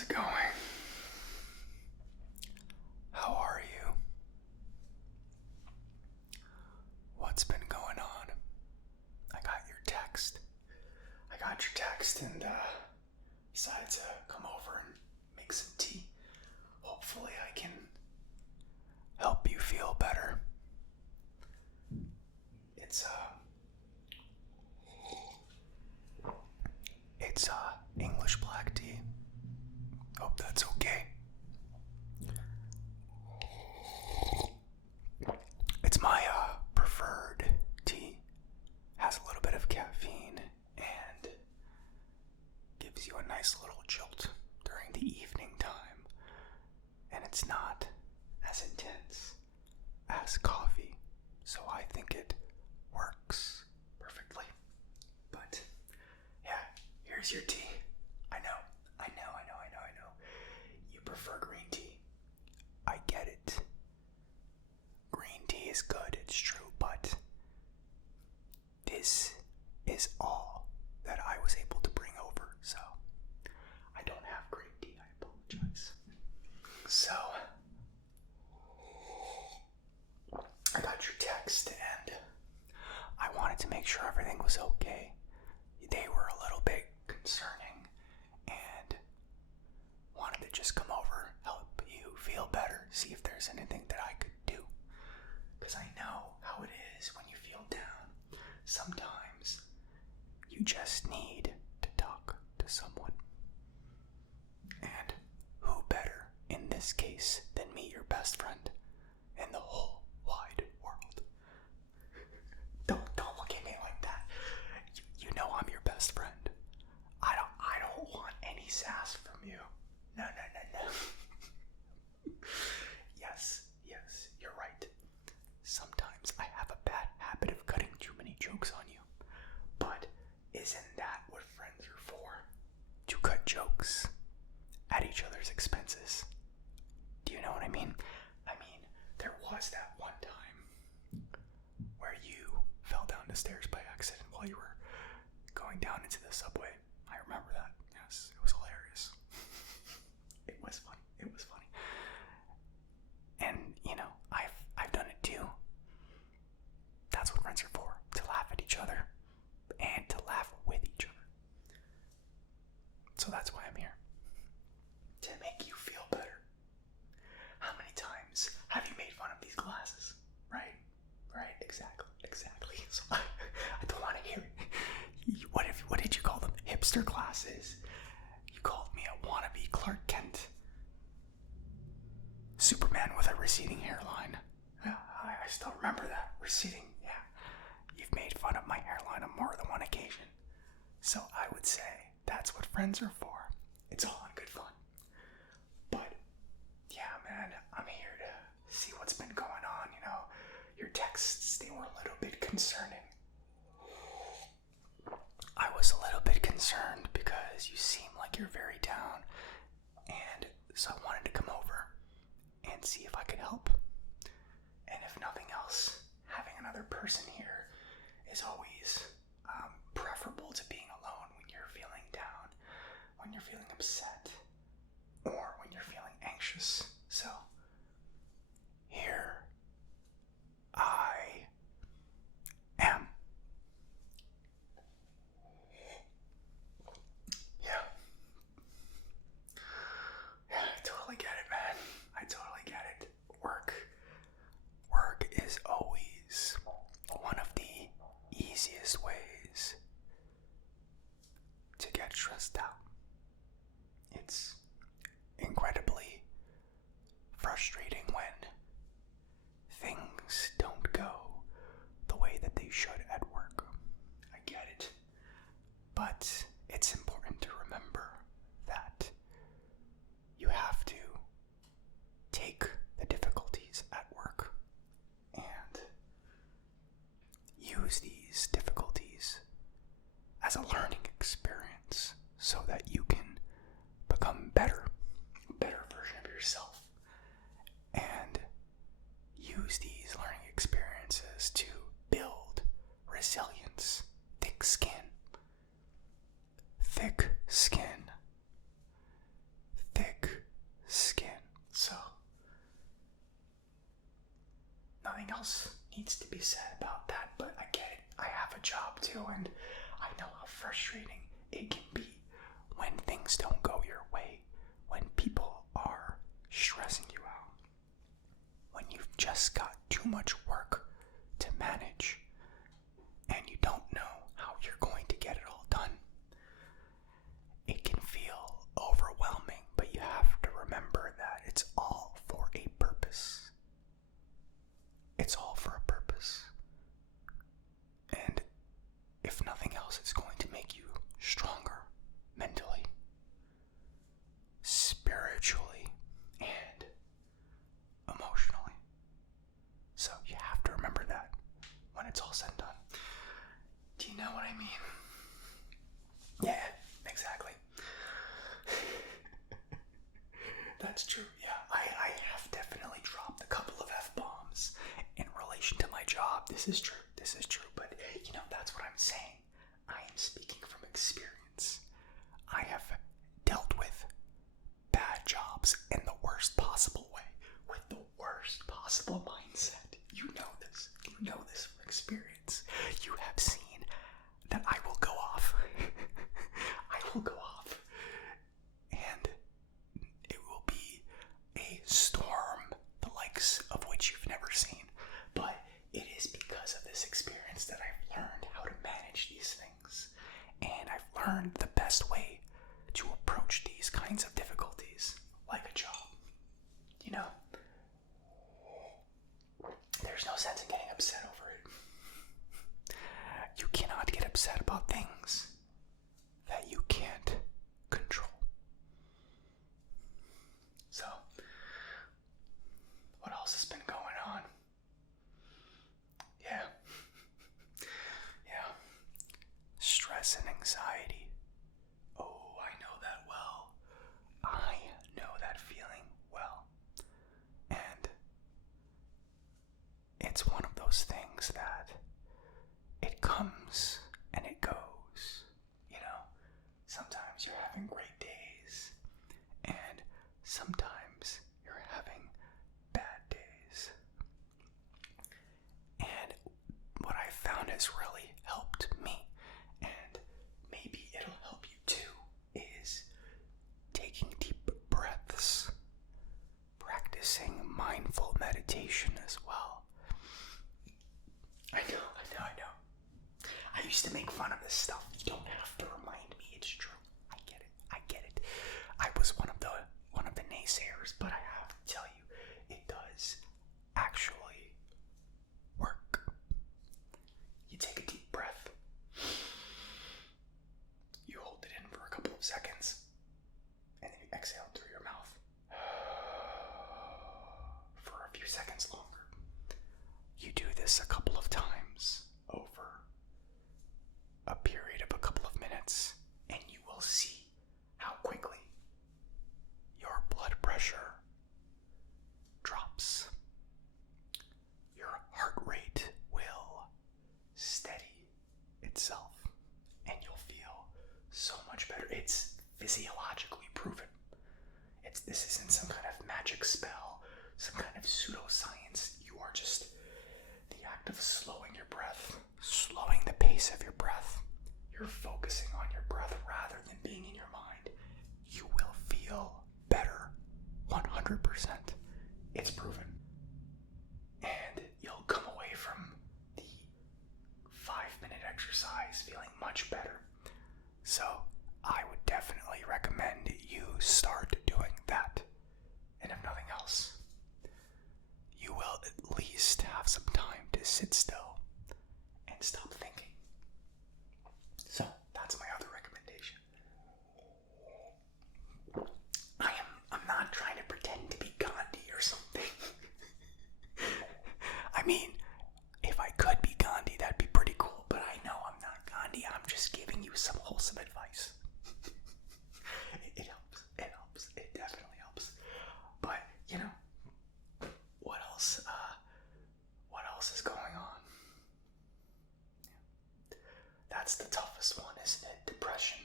How's it going? How are you? What's been going on? I got your text. And decided to come over and make some tea. Hopefully I can help you feel better. It's English black tea. Hope that's okay. It's my preferred tea. Has a little bit of caffeine and gives you a nice little jolt during the evening time. And it's not as intense as coffee, so I think it works perfectly. But yeah, here's your tea. I know. You prefer green tea. I get it. Green tea is good, it's true, but this is all that I was able to bring over, so I don't have green tea, I apologize. So, I got your text and I wanted to make sure everything was okay. They were a little bit concerning and wanted to just come over, help you feel better, see if there's anything that I could do. Because I know how it is when you feel down. Sometimes you just need to talk to someone. And who better in this case than me, your best friend, in the whole wide world? Don't look at me like that. You know I'm your best friend. I don't want any sass from you. No. Yes, you're right. Sometimes I have a bad habit of cutting too many jokes on you. But isn't that what friends are for? To cut jokes at each other's expenses. Do you know what I mean? There was that one time where you fell down the stairs by accident while you were going down into the subway. I remember that. Yes, it was hilarious. It was funny. And, I've done it too. That's what friends are for. To laugh at each other. And to laugh with each other. So that's why I'm here. To make you feel better. How many times have you made fun of these glasses? Right, exactly. So I don't want to hear it. What did you call them? Hipster glasses. You called me a wannabe Clark Kent. Superman with a receding hairline. I still remember that. Receding, yeah. You've made fun of my hairline on more than one occasion. So I would say that's what friends are for. It's all in good fun. But, yeah, man, I'm here to see what's been going on, Your texts, they were a little bit concerning. I was a little bit concerned because you seem like you're very down. And so I wanted to come over and see if I could help. And if nothing else, having another person here is always preferable to being alone when you're feeling down, when you're feeling upset, or when you're feeling anxious. So, here I am. Yeah, I totally get it, man. I totally get it. Work is always one of the easiest ways to get stressed out. It's incredibly frustrating when things don't go the way that they should at work. I get it. But it's important to remember that you have to take the difficulties at work and use these difficulties as a learning experience so that you can become a better version of yourself, and use these learning experiences to build resilience, thick skin, else needs to be said about that, but I get it. I have a job too, and I know how frustrating it can be when things don't go your way, when people are stressing you out, when you've just got too much work to manage and you don't know how you're going to get it all done. It can feel overwhelming, but you have to remember that it's all for a purpose. It's all for a purpose. And if nothing else, it's going to make you stronger mentally, spiritually, and emotionally. So you have to remember that when it's all said and done. Do you know what I mean? Yeah, exactly. That's true, yeah. I have definitely dropped a couple of F-bombs in relation to my job. This is true. But, that's what I'm saying. I am speaking from experience. I have dealt with bad jobs in the worst possible way, with the worst possible mindset. You know this from experience. You have seen that I will go off. And it will be a storm, the likes of which you've never seen. But it is because of this experience that I've learned how to manage these things. And I've learned the best way to approach these kinds of difficulties, like a job. There's no sense in getting upset over it. You cannot get upset about things that you can't control. So, what else has been going on? Yeah. Stress and anxiety. Oh, I know that well. I know that feeling well. And it's one of those things that it comes and it goes. Sometimes you're having great days, and sometimes you're having bad days. And what I found has really helped me, and maybe it'll help you too, is taking deep breaths, practicing mindful meditation as well. I know. I used to make fun of this stuff. You don't have to remind me. It's true. I get it. I was one of the naysayers, but I have to tell you, it does actually work. You take a deep breath. You hold it in for a couple of seconds, and then you exhale through your mouth for a few seconds longer. You do this a couple of times over a period of a couple of minutes, and you will see how quickly your blood pressure drops. Your heart rate will steady itself, and you'll feel so much better. It's physiologically proven. This isn't some kind of magic spell, some kind of pseudoscience. You are just the act of slowing your breath, slowing the pace of your breath. You're focusing on your breath rather than being in your mind. You will feel better, 100%. It's proven. And you'll come away from the 5-minute exercise feeling much better. So I would definitely recommend you start doing that. And if nothing else, you will at least have some time to sit still and stop thinking. So that's my other recommendation. I'm not trying to pretend to be Gandhi or something. I mean, if I could be Gandhi, that'd be pretty cool, but I know I'm not Gandhi. I'm just giving you some wholesome advice. It helps. It definitely helps. But, what else? What else is going on? That's the toughest one, isn't it? Depression.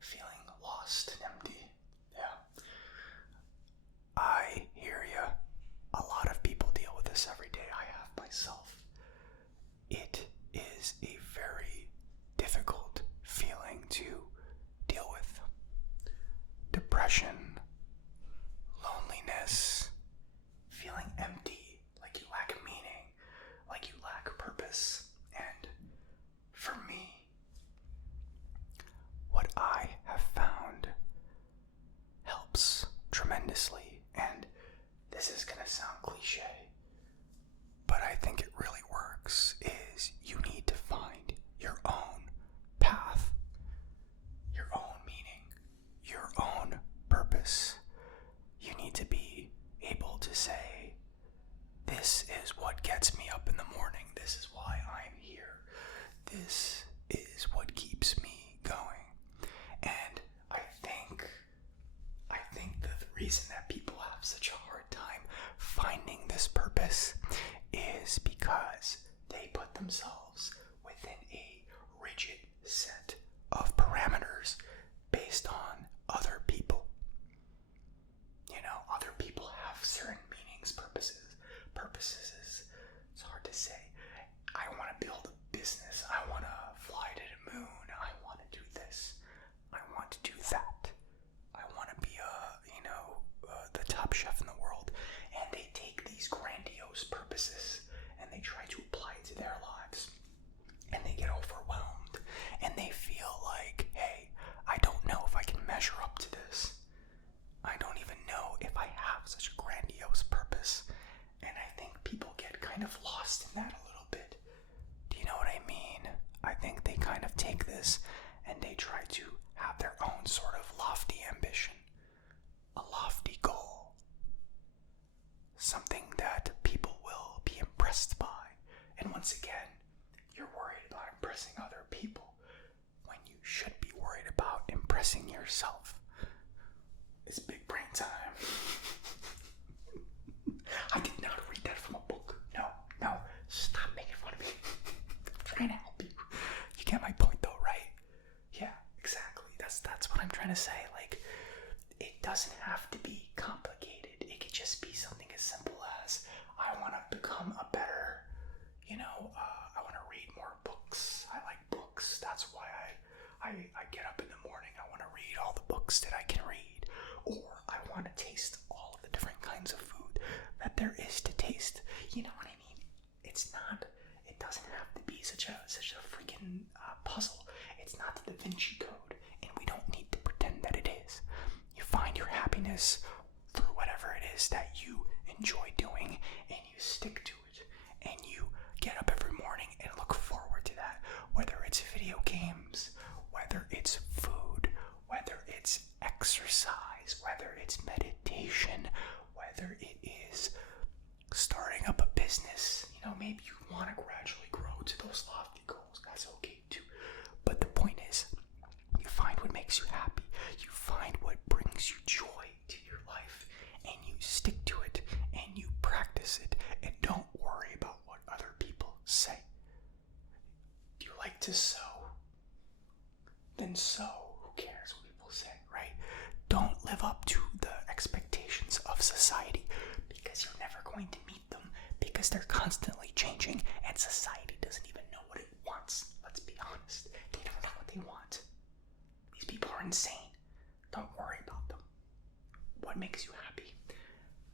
Feeling lost and empty. Yeah. I hear ya. A lot of people deal with this every day. I have myself. myself. It is a very difficult feeling to deal with. Depression, loneliness, feeling empty, like you lack meaning, like you lack purpose. And for me, what I have found helps tremendously, and this is gonna sound cliche, but I think it really works, is you need to find your own path, your own meaning, your own purpose. You need to be able to say, this is what gets me up in the morning, this is why I'm here, this is what keeps me going. And I think the reason that people have such a hard time finding this purpose is because they put themselves within a rigid set of parameters based on other people. You know, other people have certain meanings, purposes. It's hard to say. I want to build a business. I want to fly to the moon. I want to do this. I want to do that. I want to be the top chef in the world. And they take these grandiose purposes and they try to apply it to their lives. And they get overwhelmed. And they feel like, hey, I don't know if I can measure up to this. I don't even know if I have such a grandiose purpose. And I think people get kind of lost in that a little bit. Do you know what I mean? I think they kind of take this and they try to have their own sort of lofty ambition, a lofty goal, something that people will be impressed by. And once again, you're worried about impressing other people when you should be worried about impressing yourself. It's big brain time. I did not read that from a book. No, stop making fun of me. I'm trying to help you. You get my point though, right? Yeah, exactly. That's what I'm trying to say. Like, it doesn't have to be complicated. It could just be something as simple as, I want to become a better, I want to read more books. I like books. That's why I get up in the morning. I want to read all the books that I can read. Or I want to taste all of the different kinds of food that there is to taste. You know what I mean? It doesn't have to be such a freaking puzzle. It's not the Da Vinci Code, and we don't need to pretend that it is. You find your happiness through whatever it is that you enjoy doing, and you stick to it, and you get up every morning and look forward to that. Whether it's video games, whether it's food, whether it's exercise, whether it's meditation, whether it is starting up a business. Maybe you want to gradually grow to those lofty goals. That's okay too. But the point is, you find what makes you happy. You find what brings you joy to your life, and you stick to it, and you practice it, and don't worry about what other people say. Do you like to sew? Then sew. Who cares what people say, right? Don't live up to the expectations of society, because you're never going to meet them, because they're constantly changing, and society doesn't even know what it wants. Let's be honest. They don't know what they want. These people are insane. Don't worry about them. What makes you happy?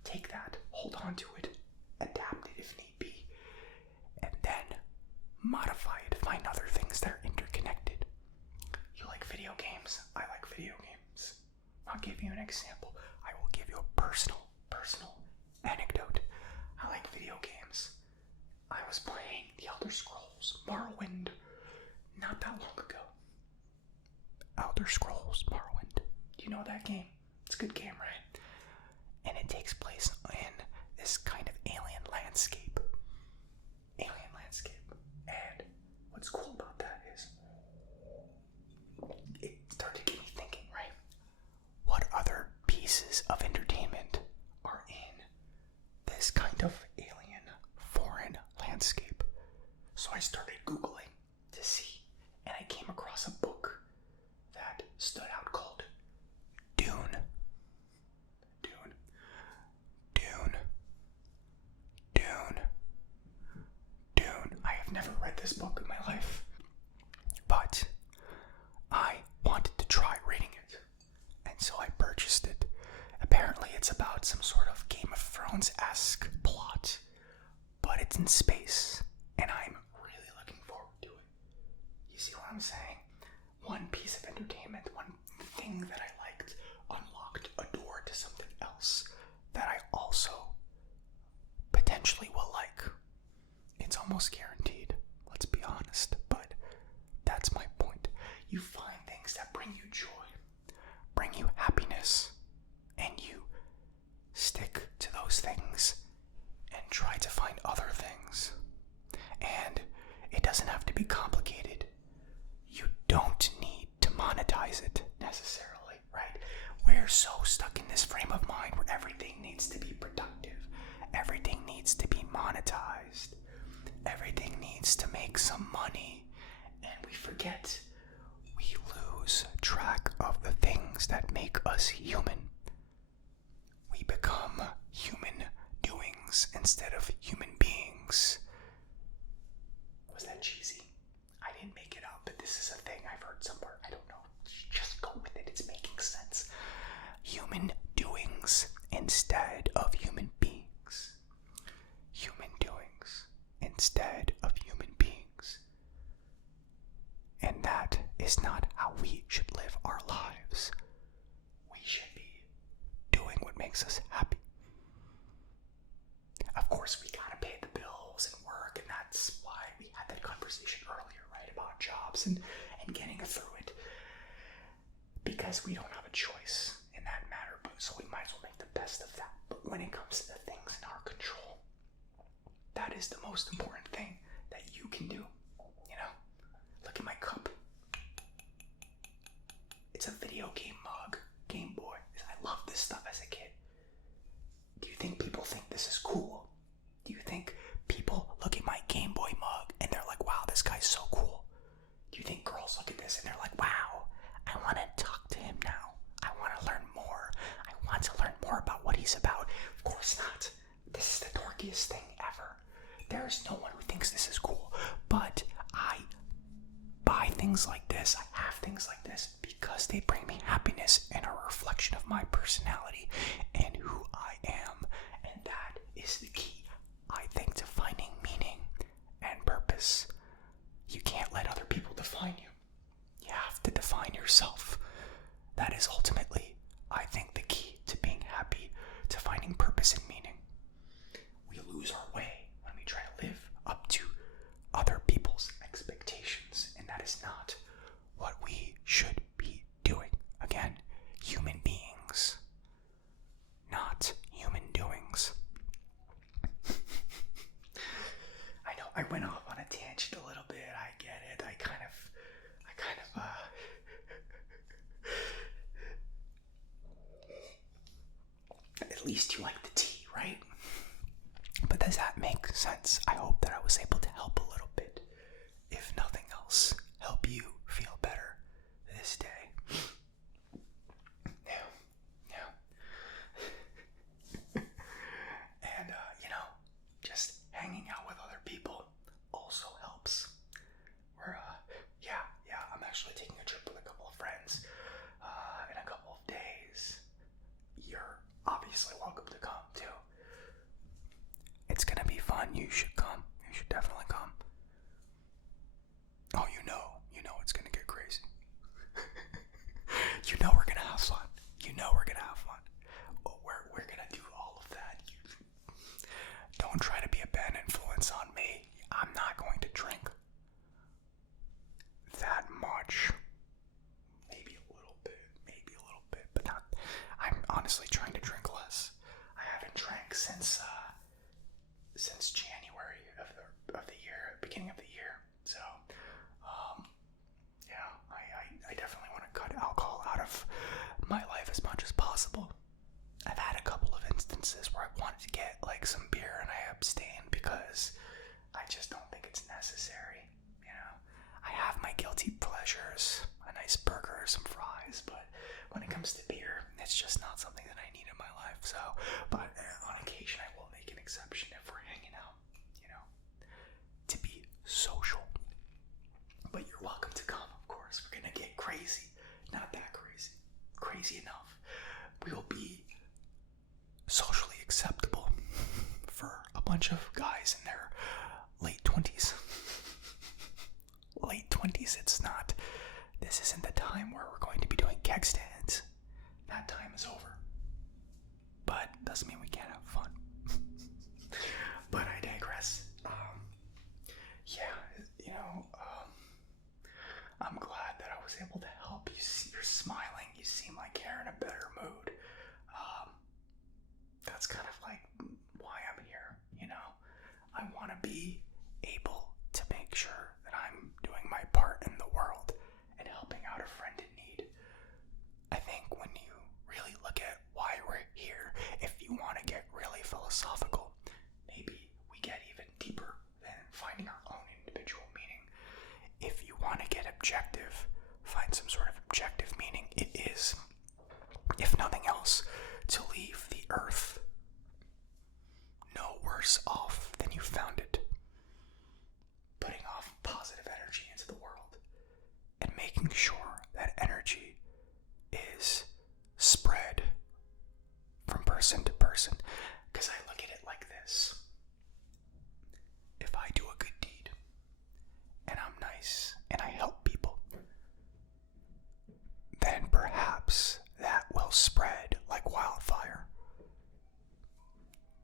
Take that, hold on to it, adapt it if need be, and then modify it, find other things that are interconnected. You like video games? I like video games. I'll give you an example. I will give you a personal anecdote. I like video games. I was playing The Elder Scrolls Morrowind not that long ago. Elder Scrolls Morrowind. Do you know that game? It's a good game, right? And it takes place in this kind of alien landscape. And what's cool about that is it started to get me thinking, right? What other pieces of entertainment are in this kind of alien, foreign landscape? So I started Googling to see, and I came across a book that stood out called Dune. I've never read this book in my life, but I wanted to try reading it, and so I purchased it. Apparently it's about some sort of Game of Thrones-esque plot, but it's in space, and I'm really looking forward to it. You see what I'm saying? One piece of entertainment, one thing that I liked, unlocked a door to something else that I also potentially will like. It's almost guaranteed, let's be honest, but that's my point. You find things that bring you joy, bring you happiness, and you stick to those things and try to find other things. And it doesn't have to be complicated. You don't need to monetize it necessarily, right? We're so stuck in this frame of mind where everything needs to be productive. Everything needs to be monetized. Everything needs to make some money. And we forget, we lose track of the things that make us human. We become human doings instead of human beings. Was that cheesy? I didn't make it up, but this is a thing I've heard somewhere. I don't know. Just go with it. It's making sense. Human doings instead of human beings. Human doings instead of human beings. And that is not how we should live our lives. We should be doing what makes us happy. Of course, we gotta pay the bills and work, and that's why we had that conversation earlier, right, about jobs and getting through it. Because we don't have a choice in that matter, so we might as well make the best of that. But when it comes to the things in our control, that is the most important thing that you can do. You know, look at my cup. It's a video game mug, Game Boy. I loved this stuff as a kid. Do you think people think this is cool? Do you think people look at my Game Boy mug and they're like, wow, this guy's so cool? Do you think girls look at this and they're like, wow, I want to talk to him now. I want to learn more. I want to learn more about what he's about. Of course not. This is the dorkiest thing ever. There is no one who thinks this is cool. But I buy things like this. I have things like this because they bring me happiness and are a reflection of my personality and who I am. And that is the key, I think, to finding meaning and purpose. You can't let other people define you. You have to define yourself. That is ultimately, I think, the key to being happy, to finding purpose and meaning. We lose our way when we try to live up to other people's expectations, and that is not what we should be doing. Again, human beings, not human doings. I know I went off on a tangent a little bit. I get it. I kind of at least you like the tea, right? But does that make sense? I hope that I was able to help a little bit. If nothing else, help you feel better this day. Yeah. And, just hanging out with other people also helps. I'm actually taking a trip with a couple of friends in a couple of days. You're obviously welcome to come too. It's gonna be fun. You should come. You should definitely come. Oh, you know it's gonna get crazy. You know we're gonna have fun. Oh, we're gonna do all of that. Don't try to be a bad influence on me. I'm not going to drink that much. Maybe a little bit, but not. I'm honestly trying to drink less. I haven't drank since January of the year, beginning of the year. So, I definitely want to cut alcohol out of my life as much as possible. I've had a couple of instances where I wanted to get like some beer and I abstained because I just don't think it's necessary. I have my guilty pleasures, a nice burger, some fries, but when it comes to beer, it's just not something that I need in my life. So, but on occasion I will make an exception if we're hanging out, to be sober. text ends, that time is over. But doesn't mean we can't have fun. But I digress. I'm glad that I was able to help you. You're smiling. You seem like you're in a better mood. That's kind of like why I'm here. I want to be able to make sure that I'm doing my part in the world and helping out a friend in need. I think when you really look at why we're here, if you want to get really philosophical, maybe we get even deeper than finding our own individual meaning. If you want to get objective, find some sort of objective meaning, it is, if nothing else, to leave the earth no worse off than you found it. Putting off positive energy into the world and making sure that energy is spread from person to person. Because I look at it like this. If I do a good deed and I'm nice and I help people, then perhaps that will spread like wildfire.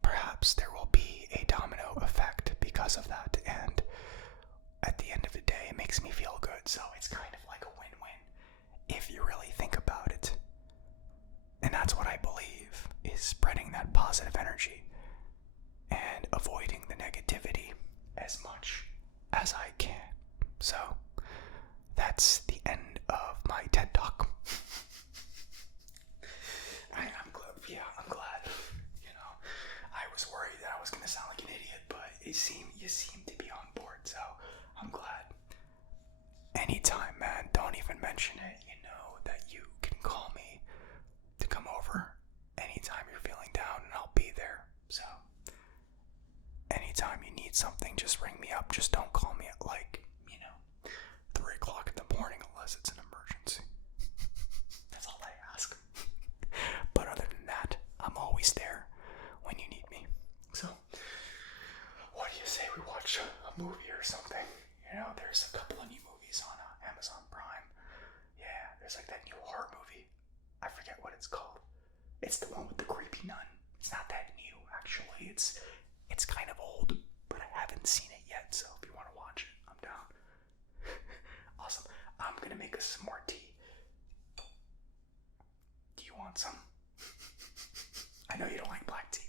Perhaps there will be a domino effect because of that, and at the end of the day, it makes me feel good, so it's kind of like a win-win if you really think about it. And that's what I believe, is spreading that positive energy and avoiding the negativity as much as I can. So, that's the end of my TED Talk. I'm glad. Yeah, I'm glad. I was worried that I was going to sound like an idiot, but you seem to be on board, so I'm glad. Anytime, man. Don't even mention it. You know that you can call me to come over anytime you're feeling down, and I'll be there. So, anytime you need something, just ring me up. Just don't call me at 3 o'clock in the morning unless it's an emergency. That's all I ask. But other than that, I'm always there when you need me. So, what do you say we watch a movie or something? There's a couple of new movies on Amazon Prime. Yeah, there's like that new horror movie. I forget what it's called. It's the one with the creepy nun. It's not that new, actually. It's kind of old, but I haven't seen it yet, so if you want to watch it, I'm down. Awesome. I'm gonna make us some more tea. Do you want some? I know you don't like black tea.